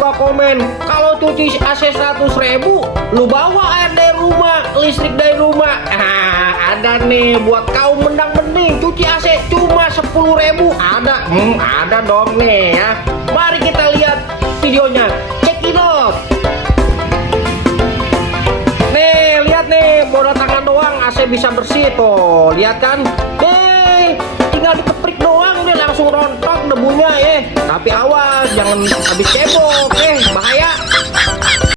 suka komen kalau cuci AC 100.000 lu bawa air dari rumah, listrik dari rumah. Ada nih buat kaum mendang-mending cuci AC cuma 10.000. Ada dong nih ya. Mari kita lihat videonya. Check it out. Nih, lihat nih, modal tangan doang AC bisa bersih tuh. Lihat kan? Tinggal dikeprik doang dia langsung rontok debunya ya. Tapi awas jangan habis cebok, bahaya.